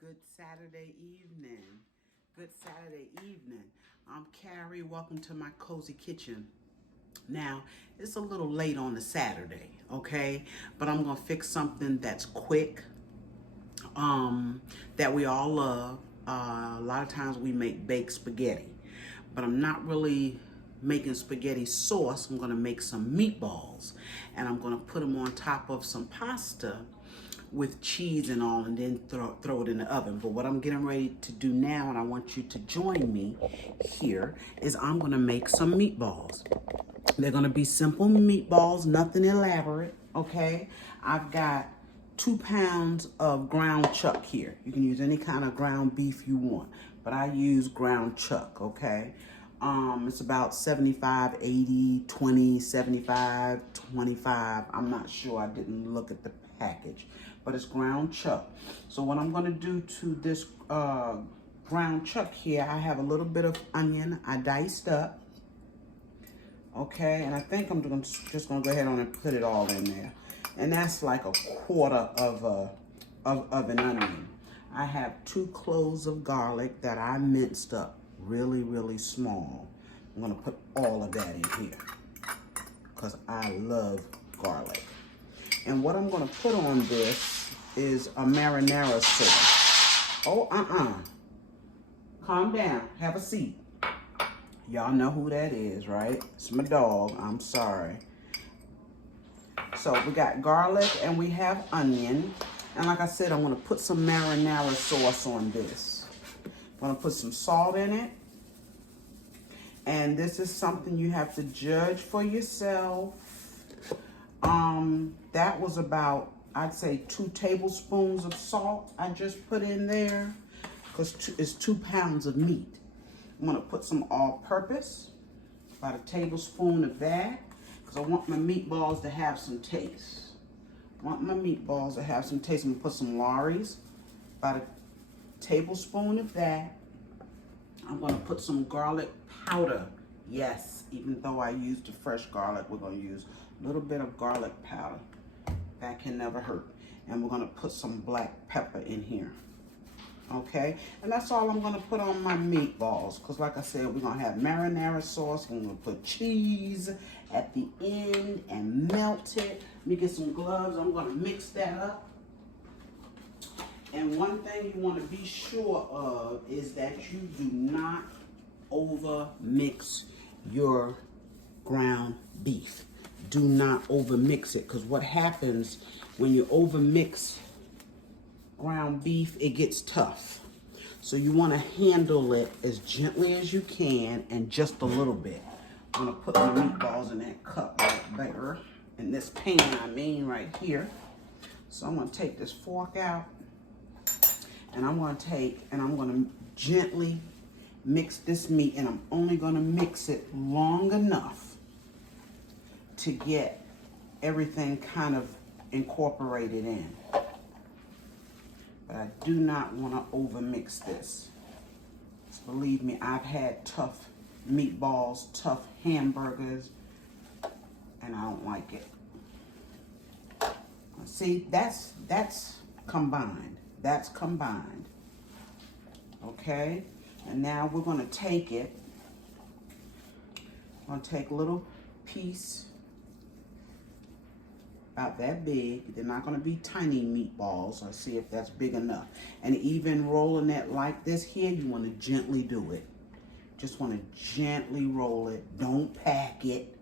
Good Saturday evening. Good Saturday evening. I'm Carrie. Welcome to my cozy kitchen. Now, it's a little late on a Saturday, okay? But I'm gonna fix something that's quick, that we all love. A lot of times we make baked spaghetti, but I'm not really making spaghetti sauce. I'm gonna make some meatballs, and I'm gonna put them on top of some pasta with cheese and all, and then throw it in the oven. But what I'm getting ready to do now, and I want you to join me here, is I'm gonna make some meatballs. They're gonna be simple meatballs, nothing elaborate, okay? I've got 2 pounds of ground chuck here. You can use any kind of ground beef you want, but I use ground chuck, okay? It's about 75, 80, 20, 75, 25. I'm not sure, I didn't look at the package, but it's ground chuck. So what I'm gonna do to this ground chuck here, I have a little bit of onion I diced up. Okay, and I think I'm just gonna go ahead on and put it all in there. And that's like a quarter of an onion. I have 2 cloves of garlic that I minced up really, really small. I'm gonna put all of that in here because I love garlic. And what I'm gonna put on this is a marinara sauce. Oh, calm down, have a seat. Y'all know who that is, right? It's my dog, I'm sorry. So we got garlic and we have onion. And like I said, I'm gonna put some marinara sauce on this. I'm gonna put some salt in it. And this is something you have to judge for yourself. That was about, I'd say 2 tablespoons of salt I just put in there because it's 2 pounds of meat. I'm gonna put some all-purpose, about a tablespoon of that, because I want my meatballs to have some taste. I'm gonna put some Lawry's, about a tablespoon of that. I'm gonna put some garlic powder. Yes, even though I used the fresh garlic, we're gonna use a little bit of garlic powder. That can never hurt. And we're gonna put some black pepper in here. Okay, and that's all I'm gonna put on my meatballs, because like I said, we're gonna have marinara sauce. I'm gonna put cheese at the end and melt it. Let me get some gloves. I'm gonna mix that up. And one thing you want to be sure of is that you do not over mix your ground beef. Do not over mix it, because what happens when you over mix ground beef, it gets tough. So you want to handle it as gently as you can and just a little bit. I'm going to put my meatballs in that cup right there, in this pan, right here. So I'm going to take this fork out, and I'm going to gently mix this meat, and I'm only going to mix it long enough to get everything kind of incorporated in. But I do not want to over mix this. So believe me, I've had tough meatballs, tough hamburgers, and I don't like it. See, that's combined. That's combined. Okay? And now we're going to take it. I'm going to take a little piece about that big. They're not going to be tiny meatballs. Let's see if that's big enough. And even rolling it like this here, you want to gently do it. Just want to gently roll it. Don't pack it.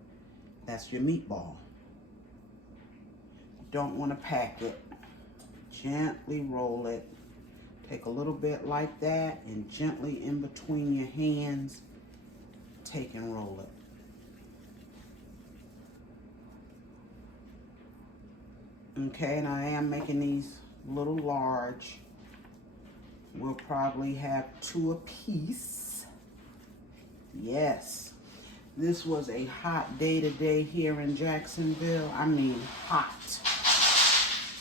That's your meatball. Don't want to pack it. Gently roll it. Take a little bit like that and gently in between your hands, take and roll it. Okay, and I am making these a little large. We'll probably have 2 apiece. Yes, this was a hot day today here in Jacksonville. I mean hot,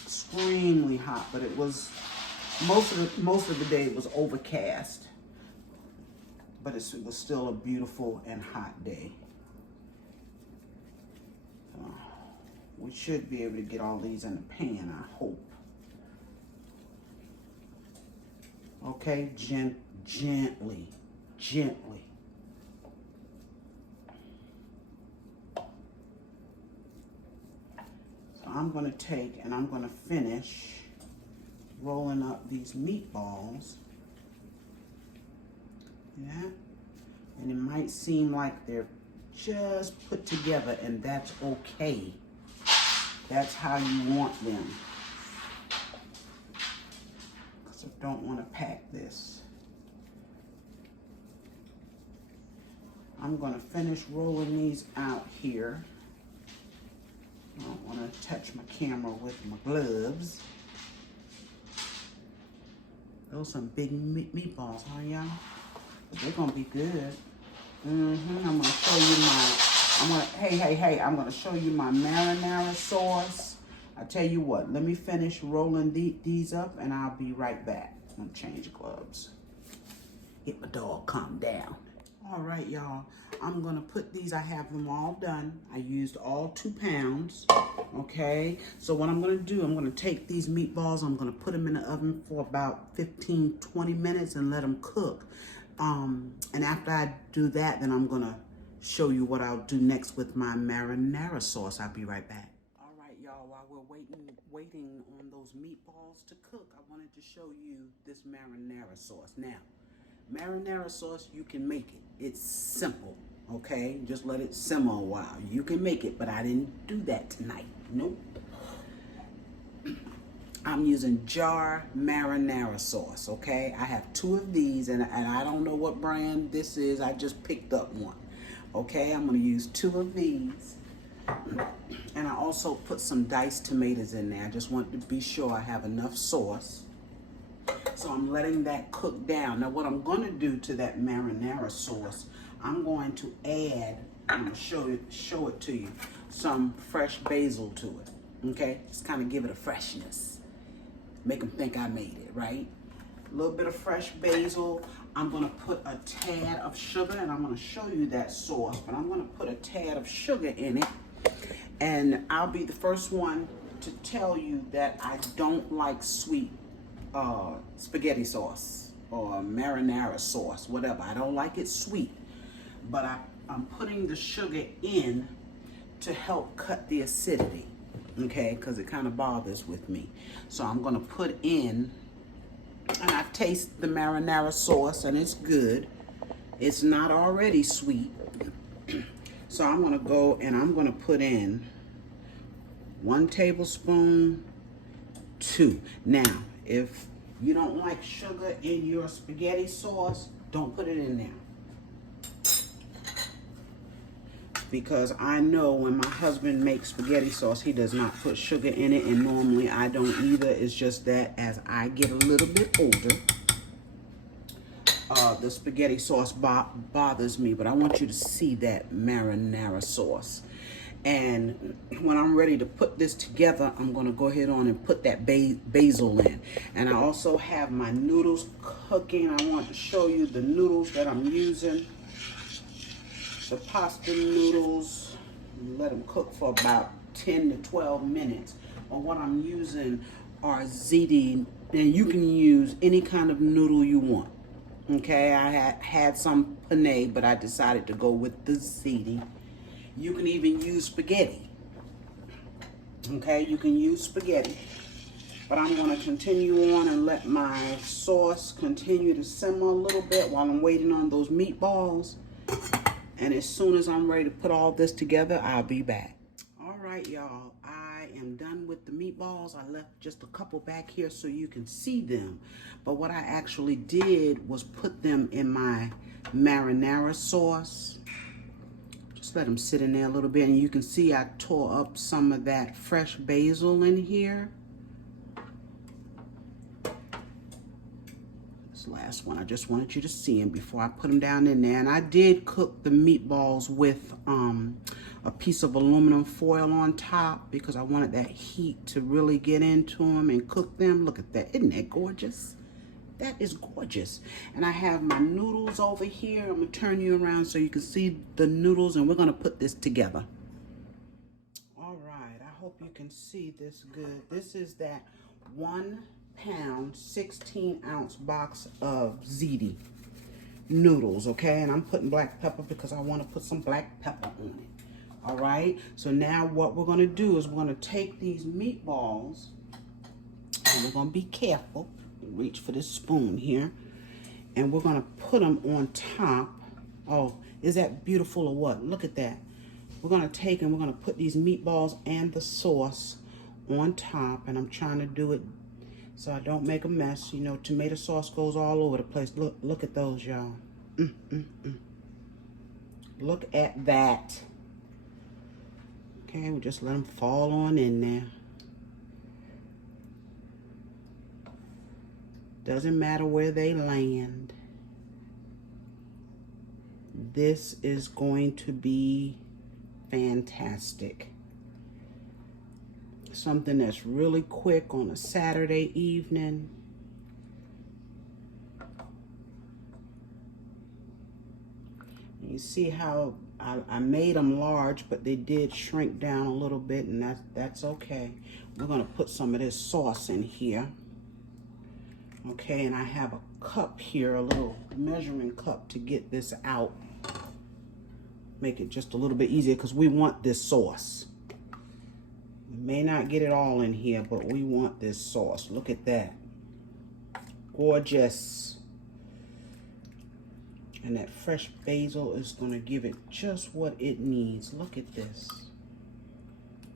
extremely hot, but it was, most of the day it was overcast, but it was still a beautiful and hot day. We should be able to get all these in the pan, I hope. Okay, gently. So I'm gonna take and I'm gonna finish rolling up these meatballs. Yeah, and it might seem like they're just put together, and that's okay. That's how you want them. Because I don't want to pack this. I'm going to finish rolling these out here. I don't want to touch my camera with my gloves. Those are some big meatballs, huh, y'all? They're going to be good. I'm going to show you my, I'm going to show you my marinara sauce. I tell you what, let me finish rolling these up and I'll be right back. I'm going to change gloves. Get my dog calm down. All right, y'all. I'm going to put these, I have them all done. I used all 2 pounds, okay? So what I'm going to do, I'm going to take these meatballs, I'm going to put them in the oven for about 15-20 minutes and let them cook. And after I do that, then I'm going to show you what I'll do next with my marinara sauce. I'll be right back. All right, y'all, while we're waiting on those meatballs to cook, I wanted to show you this marinara sauce. Now, marinara sauce, you can make it. It's simple, okay? Just let it simmer a while. You can make it, but I didn't do that tonight. Nope. I'm using jar marinara sauce, okay? I have 2 of these, and I don't know what brand this is. I just picked up one, okay? I'm going to use 2 of these. And I also put some diced tomatoes in there. I just want to be sure I have enough sauce. So I'm letting that cook down. Now what I'm going to do to that marinara sauce, I'm going to add, I'm going to show it to you, some fresh basil to it, okay? Just kind of give it a freshness. Make them think I made it, right? A little bit of fresh basil. I'm going to put a tad of sugar, and I'm going to show you that sauce, but I'm going to put a tad of sugar in it. And I'll be the first one to tell you that I don't like sweet spaghetti sauce or marinara sauce, whatever. I don't like it sweet, but I'm putting the sugar in to help cut the acidity, okay, because it kind of bothers with me. So I'm going to put in, and I've tasted the marinara sauce and it's good. It's not already sweet. So I'm going to go and I'm going to put in 1 tablespoon, 2. Now, if you don't like sugar in your spaghetti sauce, don't put it in there. Because I know when my husband makes spaghetti sauce, he does not put sugar in it, and normally I don't either. It's just that as I get a little bit older, the spaghetti sauce bothers me, but I want you to see that marinara sauce. And when I'm ready to put this together, I'm going to go ahead on and put that basil in. And I also have my noodles cooking. I want to show you the noodles that I'm using. The pasta noodles, let them cook for about 10 to 12 minutes. But what I'm using are Ziti, and you can use any kind of noodle you want. Okay, I had some penne, but I decided to go with the Ziti. You can even use spaghetti. Okay, you can use spaghetti. But I'm going to continue on and let my sauce continue to simmer a little bit while I'm waiting on those meatballs. And as soon as I'm ready to put all this together, I'll be back. All right, y'all. I am done with the meatballs. I left just a couple back here so you can see them. But what I actually did was put them in my marinara sauce. Just let them sit in there a little bit. And you can see I tore up some of that fresh basil in here. Last one, I just wanted you to see them before I put them down in there. And I did cook the meatballs with a piece of aluminum foil on top because I wanted that heat to really get into them and cook them. Look at that. Isn't that gorgeous? That is gorgeous. And I have my noodles over here. I'm going to turn you around so you can see the noodles, and we're going to put this together. All right, I hope you can see this good. This is that 1 pound, 16-ounce box of Ziti noodles, okay? And I'm putting black pepper because I want to put some black pepper on it. All right, so now what we're going to do is we're going to take these meatballs and we're going to be careful. Reach for this spoon here. And we're going to put them on top. Oh, is that beautiful or what? Look at that. We're going to take and we're going to put these meatballs and the sauce on top. And I'm trying to do it so I don't make a mess. You know, tomato sauce goes all over the place. Look at those, y'all. Look at that. Okay, we just let them fall on in there. Doesn't matter where they land. This is going to be fantastic. Something that's really quick on a Saturday evening. You see how I made them large, but they did shrink down a little bit, and that's okay. We're going to put some of this sauce in here. Okay, and I have a cup here, a little measuring cup to get this out. Make it just a little bit easier because we want this sauce. We may not get it all in here, but we want this sauce. Look at that. Gorgeous. And that fresh basil is going to give it just what it needs. Look at this.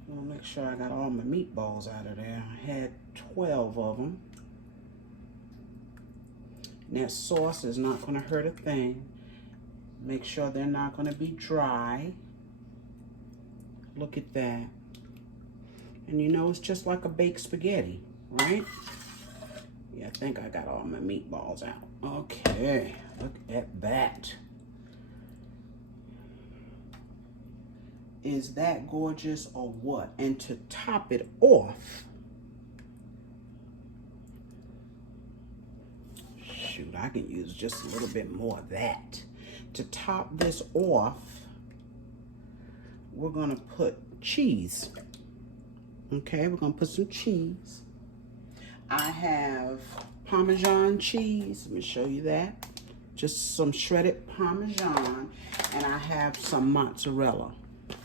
I want to make sure I got all my meatballs out of there. I had 12 of them. And that sauce is not going to hurt a thing. Make sure they're not going to be dry. Look at that. And you know, it's just like a baked spaghetti, right? Yeah, I think I got all my meatballs out. Okay, look at that. Is that gorgeous or what? And to top it off, shoot, I can use just a little bit more of that. To top this off, we're gonna put cheese. Okay, we're gonna put some cheese. I have Parmesan cheese. Let me show you that. Just some shredded Parmesan, and I have some mozzarella.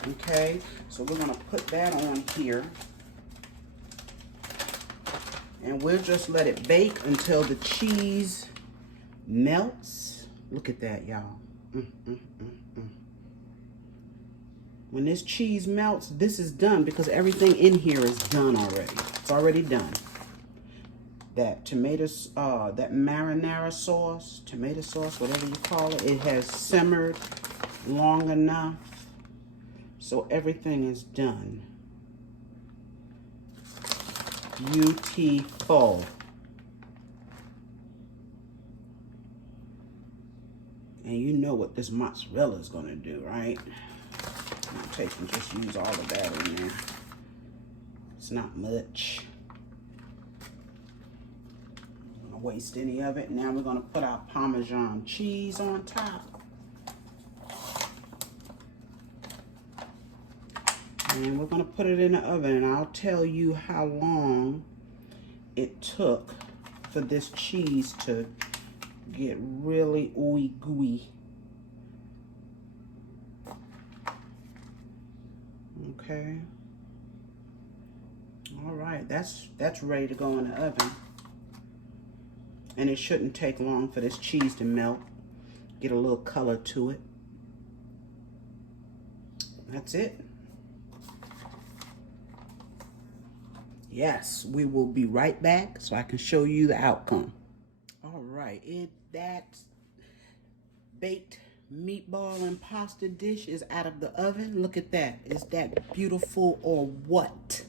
Okay, so we're gonna put that on here, and we'll just let it bake until the cheese melts. Look at that, y'all. When this cheese melts, this is done because everything in here is done already. It's already done. That tomatoes, that marinara sauce, tomato sauce, whatever you call it, it has simmered long enough, so everything is done. Beautiful. And you know what this mozzarella is going to do, right? I'm taking, just use all of that in there. It's not much. I'm not going to waste any of it. Now we're going to put our Parmesan cheese on top. And we're going to put it in the oven, and I'll tell you how long it took for this cheese to get really ooey gooey. Okay. All right, that's ready to go in the oven. And it shouldn't take long for this cheese to melt. Get a little color to it. That's it. Yes, we will be right back so I can show you the outcome. All right, that baked meatball and pasta dish is out of the oven. Look at that. Is that beautiful or what?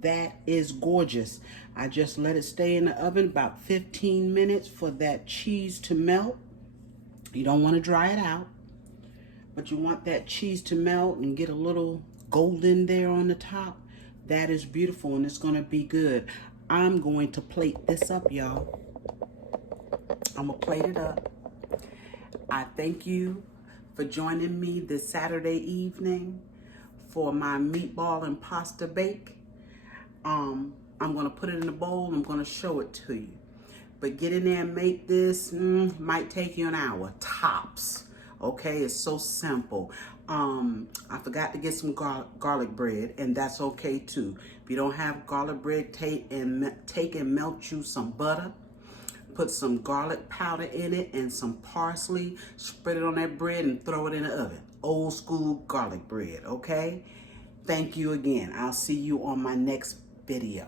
That is gorgeous. I just let it stay in the oven about 15 minutes for that cheese to melt. You don't want to dry it out, but you want that cheese to melt and get a little golden there on the top. That is beautiful, and it's going to be good. I'm going to plate this up, y'all. I'm going to plate it up. I thank you for joining me this Saturday evening for my meatball and pasta bake. I'm gonna put it in a bowl. I'm gonna show it to you. But get in there and make this. Might take you an hour, tops. Okay, it's so simple. I forgot to get some garlic bread, and that's okay too. If you don't have garlic bread, take and melt you some butter. Put some garlic powder in it and some parsley. Spread it on that bread and throw it in the oven. Old school garlic bread, okay? Thank you again. I'll see you on my next video.